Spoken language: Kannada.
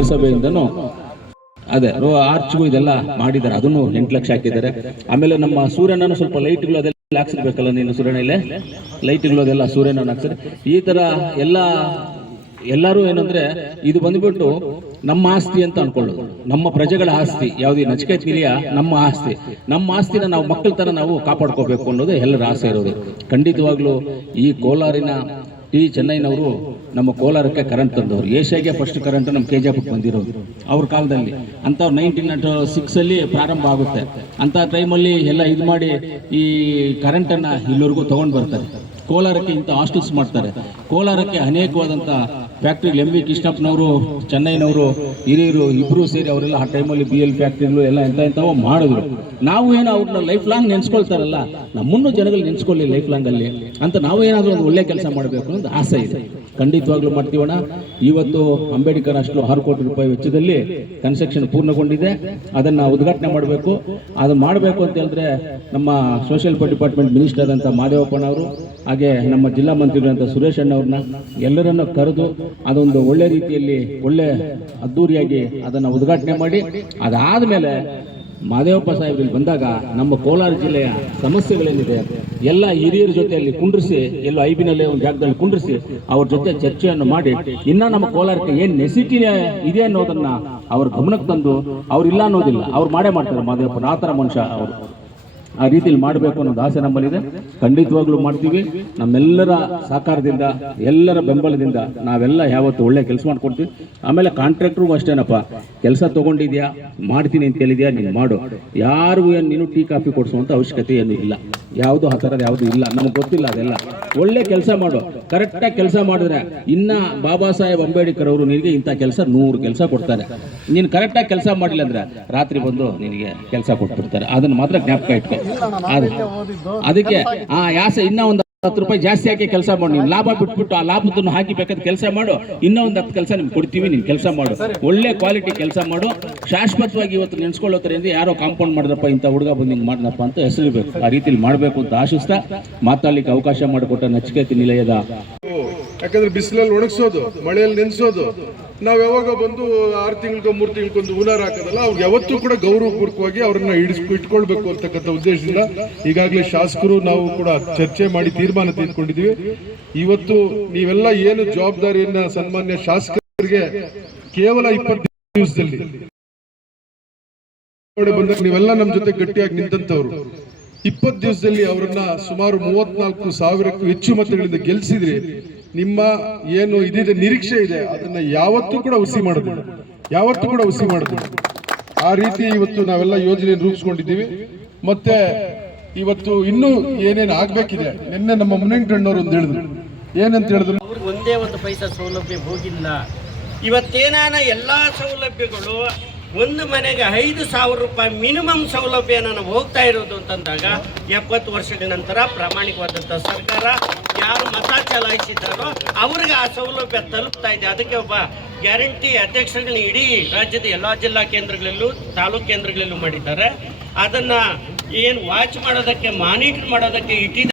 ನಗರಸಭೆಯಿಂದನೂ ಅದೇ ಆರ್ಚ್ಗೂ ಇದೆಲ್ಲ ಮಾಡಿದ್ದಾರೆ, ಅದನ್ನು 8 ಲಕ್ಷ ಹಾಕಿದ್ದಾರೆ. ಆಮೇಲೆ ನಮ್ಮ ಸೂರ್ಯನನ್ನು ಸ್ವಲ್ಪ ಲೈಟ್ಗಳು ಅದೆಲ್ಲ ಹಾಕ್ಸಿರ್ಬೇಕಲ್ಲ, ನೀನು ಸೂರ್ಯನಲ್ಲೇ ಲೈಟ್ಗಳು ಅದೆಲ್ಲ ಸೂರ್ಯನನ್ನು ಹಾಕ್ಸಿದ್ರೆ ಈ ಥರ ಎಲ್ಲರೂ ಏನಂದ್ರೆ ಇದು ಬಂದ್ಬಿಟ್ಟು ನಮ್ಮ ಆಸ್ತಿ ಅಂತ ಅನ್ಕೊಳ್ಳೋದು, ನಮ್ಮ ಪ್ರಜೆಗಳ ಆಸ್ತಿ. ಯಾವುದೇ ನಚಿಕೇತ ನಿಲಯ ನಮ್ಮ ಆಸ್ತಿ, ನಮ್ಮ ಆಸ್ತಿನ ನಾವು ಮಕ್ಕಳ ತರ ನಾವು ಕಾಪಾಡ್ಕೋಬೇಕು ಅನ್ನೋದು ಎಲ್ಲರ ಆಸೆ ಇರೋದು. ಖಂಡಿತವಾಗ್ಲೂ ಈ ಕೋಲಾರಿನ ಟಿ ಚೆನ್ನೈನವರು ನಮ್ಮ ಕೋಲಾರಕ್ಕೆ ಕರೆಂಟ್ ತಂದವರು. ಏಷ್ಯಾಗೆ ಫಸ್ಟ್ ಕರೆಂಟ್ ನಮ್ಮ ಕೆಜಾಪುರಕ್ಕೆ ಬಂದಿರೋದು ಅವ್ರ ಕಾಲದಲ್ಲಿ. ಅಂಥವ್ರು 1906 ಪ್ರಾರಂಭ ಆಗುತ್ತೆ. ಅಂಥ ಟೈಮಲ್ಲಿ ಎಲ್ಲ ಇದು ಮಾಡಿ ಈ ಕರೆಂಟನ್ನು ಇಲ್ಲಿವರೆಗೂ ತೊಗೊಂಡು ಬರ್ತಾರೆ. ಕೋಲಾರಕ್ಕೆ ಇಂಥ ಹಾಸ್ಟೆಲ್ಸ್ ಮಾಡ್ತಾರೆ. ಕೋಲಾರಕ್ಕೆ ಅನೇಕವಾದಂಥ ಫ್ಯಾಕ್ಟ್ರಿಗಳು ಎಂ ವಿ ಕೃಷ್ಣಪ್ಪನವರು, ಚೆನ್ನೈನವರು, ಹಿರಿಯರು ಇಬ್ಬರು ಸೇರಿ ಅವರೆಲ್ಲ ಆ ಟೈಮಲ್ಲಿ BL ಫ್ಯಾಕ್ಟ್ರಿಗಳು ಎಲ್ಲ ಎಂಥವೋ ಮಾಡಿದ್ರು. ನಾವು ಏನೋ ಅವ್ರನ್ನ ಲೈಫ್ ಲಾಂಗ್ ನೆನೆಸ್ಕೊಳ್ತಾರಲ್ಲ, ನಮ್ಮನ್ನು ಜನಗಳು ನೆನೆಸ್ಕೊಳ್ಳಿ ಲೈಫ್ ಲಾಂಗಲ್ಲಿ ಅಂತ ನಾವು ಏನಾದರೂ ಒಂದು ಒಳ್ಳೆ ಕೆಲಸ ಮಾಡಬೇಕು ಅನ್ನೋದು ಆಸೆ ಇದೆ. ಖಂಡಿತವಾಗ್ಲೂ ಮಾಡ್ತೀವಣ್ಣ. ಇವತ್ತು ಅಂಬೇಡ್ಕರ್ ಹಾಸ್ಟೆಲ್ 6 ಕೋಟಿ ರೂಪಾಯಿ ವೆಚ್ಚದಲ್ಲಿ ಕನ್ಸ್ಟ್ರಕ್ಷನ್ ಪೂರ್ಣಗೊಂಡಿದೆ. ಅದನ್ನು ಉದ್ಘಾಟನೆ ಮಾಡಬೇಕು. ಅದು ಮಾಡಬೇಕು ಅಂತ ಹೇಳಿದ್ರೆ ನಮ್ಮ ಸೋಷಿಯಲ್ ಡಿಪಾರ್ಟ್ಮೆಂಟ್ ಮಿನಿಸ್ಟರ್ ಆದಂಥ ಮಾದೇವಪ್ಪನವರು, ಹಾಗೆ ನಮ್ಮ ಜಿಲ್ಲಾ ಮಂತ್ರಿಗಳಂತ ಸುರೇಶ್ ಅಣ್ಣವ್ರನ್ನ ಎಲ್ಲರನ್ನು ಕರೆದು ಅದೊಂದು ಒಳ್ಳೆ ರೀತಿಯಲ್ಲಿ ಒಳ್ಳೆ ಅದ್ದೂರಿಯಾಗಿ ಅದನ್ನು ಉದ್ಘಾಟನೆ ಮಾಡಿ, ಅದಾದಮೇಲೆ ಮಾದೇವಪ್ಪ ಸಾಹೇಬ್ರಿಗೆ ಬಂದಾಗ ನಮ್ಮ ಕೋಲಾರ ಜಿಲ್ಲೆಯ ಸಮಸ್ಯೆಗಳೇನಿದೆ ಎಲ್ಲ ಹಿರಿಯರ ಜೊತೆಯಲ್ಲಿ ಕುಂಡ್ರಿಸಿ, ಎಲ್ಲೋ ಐಬಿನಲ್ಲೇ ಒಂದು ಜಾಗದಲ್ಲಿ ಕುಂಡ್ರಿಸಿ ಅವ್ರ ಜೊತೆ ಚರ್ಚೆಯನ್ನು ಮಾಡಿ, ಇನ್ನು ನಮ್ಮ ಕೋಲಾರಕ್ಕೆ ಏನು ನೆಸಿಟಿ ಇದೆ ಅನ್ನೋದನ್ನ ಅವ್ರ ಗಮನಕ್ಕೆ ತಂದು, ಅವ್ರಿಲ್ಲ ಅನ್ನೋದಿಲ್ಲ, ಅವ್ರು ಮಾಡೇ ಮಾಡ್ತಾರೆ ಮಾದೇವಪ್ಪನ. ಆ ಥರ ಮನುಷ್ಯ ಅವರು. ಆ ರೀತಿಯಲ್ಲಿ ಮಾಡಬೇಕು ಅನ್ನೋದು ಆಸೆ ನಮ್ಮಲ್ಲಿದೆ. ಖಂಡಿತವಾಗ್ಲೂ ಮಾಡ್ತೀವಿ. ನಮ್ಮೆಲ್ಲರ ಸಹಕಾರದಿಂದ, ಎಲ್ಲರ ಬೆಂಬಲದಿಂದ ನಾವೆಲ್ಲ ಯಾವತ್ತು ಒಳ್ಳೆ ಕೆಲಸ ಮಾಡ್ಕೊಡ್ತೀವಿ. ಆಮೇಲೆ ಕಾಂಟ್ರಾಕ್ಟ್ರಿಗೂ ಅಷ್ಟೇನಪ್ಪ, ಕೆಲಸ ತೊಗೊಂಡಿದ್ಯಾ, ಮಾಡ್ತೀನಿ ಅಂತ ಹೇಳಿದ್ಯಾ, ನೀನು ಮಾಡು. ಯಾರಿಗೂ ಏನು ನೀನು ಟೀ ಕಾಫಿ ಕೊಡಿಸುವಂಥ ಅವಶ್ಯಕತೆ ಏನೂ ಇಲ್ಲ. ಯಾವುದು ಆ ಥರದ್ದು ಯಾವುದು ಇಲ್ಲ, ನಮಗೆ ಗೊತ್ತಿಲ್ಲ ಅದೆಲ್ಲ. ಒಳ್ಳೆ ಕೆಲಸ ಮಾಡು, ಕರೆಕ್ಟಾಗಿ ಕೆಲಸ ಮಾಡಿದ್ರೆ ಇನ್ನು ಬಾಬಾ ಸಾಹೇಬ್ ಅಂಬೇಡ್ಕರ್ ಅವರು ನಿನಗೆ ಇಂಥ ಕೆಲಸ 100 ಕೆಲಸ ಕೊಡ್ತಾರೆ. ನೀನು ಕರೆಕ್ಟಾಗಿ ಕೆಲಸ ಮಾಡಿಲ್ಲ ಅಂದರೆ ರಾತ್ರಿ ಬಂದು ನಿನಗೆ ಕೆಲಸ ಕೊಟ್ಬಿಡ್ತಾರೆ. ಅದನ್ನು ಮಾತ್ರ ಜ್ಞಾಪಕ ಇಟ್ಕೊ. ಅದಕ್ಕೆ ಯಾಸೆ ಇನ್ನೂ ಒಂದು 10 ರೂಪಾಯಿ ಜಾಸ್ತಿ ಹಾಕಿ ಕೆಲಸ ಮಾಡು. ನೀವು ಲಾಭ ಬಿಟ್ಬಿಟ್ಟು ಆ ಲಾಭದನ್ನು ಹಾಕಿ ಬೇಕಾದ ಕೆಲಸ ಮಾಡು. ಇನ್ನೂ ಒಂದು 10 ಕೆಲಸ ನಿಮ್ಗೆ ಕೊಡ್ತೀವಿ, ನೀನು ಕೆಲಸ ಮಾಡು, ಒಳ್ಳೆ ಕ್ವಾಲಿಟಿ ಕೆಲಸ ಮಾಡು. ಶಾಶ್ವತವಾಗಿ ಇವತ್ತು ನೆನೆಸ್ಕೊಳ್ಳೋದ್ರಿಂದ ಯಾರೋ ಕಾಂಪೌಂಡ್ ಮಾಡಿದ್ರಪ್ಪ, ಇಂಥ ಹುಡುಗ ಬಂದು ಹಿಂಗೆ ಮಾಡಿದಪ್ಪ ಅಂತ ಹೆಸರಿಬೇಕು. ಆ ರೀತಿಯಲ್ಲಿ ಮಾಡಬೇಕು ಅಂತ ಆಶಿಸ್ತಾ ಮಾತಾಡ್ಲಿಕ್ಕೆ ಅವಕಾಶ ಮಾಡಿಕೊಟ್ಟ ನಚಿಕೇತ ನಿಲಯದ, ಯಾಕಂದ್ರೆ ಬಿಸಿಲಲ್ಲಿ ಒಣಗಿಸೋದು, ಮಳೆಯಲ್ಲಿ ನೆನೆಸೋದು, ನಾವು ಯಾವಾಗ ಬಂದು 6 ತಿಂಗಳಿಗೋ 3 ತಿಂಗಳಿಗೊಂದು ಹೂನಾರ ಹಾಕೋದಲ್ಲ, ಅವ್ರು ಯಾವತ್ತೂ ಕೂಡ ಗೌರವಪೂರ್ವಕವಾಗಿ ಅವ್ರನ್ನ ಇಟ್ಕೊಳ್ಬೇಕು ಅಂತಕ್ಕಂಥ ಉದ್ದೇಶದಿಂದ ಈಗಾಗಲೇ ಶಾಸಕರು ನಾವು ಕೂಡ ಚರ್ಚೆ ಮಾಡಿ ತೀರ್ಮಾನ ತೆಗೆದುಕೊಂಡಿದ್ದೀವಿ. ಇವತ್ತು ನೀವೆಲ್ಲ ಏನು ಜವಾಬ್ದಾರಿಯನ್ನ ಸನ್ಮಾನ್ಯ ಶಾಸಕರಿಗೆ ಕೇವಲ 20 ದಿವಸದಲ್ಲಿ ಬಂದಾಗ ನೀವೆಲ್ಲ ನಮ್ಮ ಜೊತೆ ಗಟ್ಟಿಯಾಗಿ ನಿಂತಂತವ್ರು, 20 ದಿವಸದಲ್ಲಿ ಅವರನ್ನ ಸುಮಾರು 34,000ಕ್ಕೂ ಹೆಚ್ಚು ಮತಗಳಿಂದ ಗೆಲ್ಲಿಸಿದ್ರಿ. ನಿಮ್ಮ ಏನು ಇದಿದೆ ನಿರೀಕ್ಷೆ ಇದೆ, ಅದನ್ನ ಯಾವತ್ತೂ ಕೂಡ ಹುಸಿ ಮಾಡೋದು, ಯಾವತ್ತೂ ಕೂಡ ಹುಸಿ ಮಾಡೋದು. ಆ ರೀತಿ ಇವತ್ತು ನಾವೆಲ್ಲ ಯೋಜನೆ ರೂಪಿಸ್ಕೊಂಡಿದ್ದೀವಿ. ಮತ್ತೆ ಇವತ್ತು ಇನ್ನೂ ಏನೇನು ಆಗ್ಬೇಕಿದೆ. ನಿನ್ನೆ ನಮ್ಮ ಮುನಿಂಗಣ್ಣವ್ರು ಒಂದು ಹೇಳಿದ್ರು, ಏನಂತ ಹೇಳಿದ್ರು, ಅವ್ರಿಗೆ ಒಂದೇ ಒಂದು ಪೈಸಾ ಸೌಲಭ್ಯ ಹೋಗಿಲ್ಲ. ಇವತ್ತೇನಾನ ಎಲ್ಲಾ ಸೌಲಭ್ಯಗಳು ಒಂದು ಮನೆಗೆ 5,000 ರೂಪಾಯಿ ಮಿನಿಮಮ್ ಸೌಲಭ್ಯ ನಾನು ಹೋಗ್ತಾ ಇರೋದು ಅಂತಂದಾಗ 70 ವರ್ಷಗಳ ನಂತರ ಪ್ರಾಮಾಣಿಕವಾದಂಥ ಸರ್ಕಾರ ಯಾರು ಮತ ಚಲಾಯಿಸಿದ್ದಾರೋ ಅವ್ರಿಗೆ ಆ ಸೌಲಭ್ಯ ತಲುಪ್ತಾ ಇದೆ. ಅದಕ್ಕೆ ಒಬ್ಬ ಗ್ಯಾರಂಟಿ ಅಧ್ಯಕ್ಷಗಳನ್ನ ಇಡೀ ರಾಜ್ಯದ ಎಲ್ಲ ಜಿಲ್ಲಾ ಕೇಂದ್ರಗಳಲ್ಲೂ ತಾಲೂಕು ಕೇಂದ್ರಗಳಲ್ಲೂ ಮಾಡಿದ್ದಾರೆ. ಅದನ್ನು ಏನು ವಾಚ್ ಮಾಡೋದಕ್ಕೆ, ಮಾನಿಟರ್ ಮಾಡೋದಕ್ಕೆ ಇಟ್ಟಿದ್ದಾರೆ.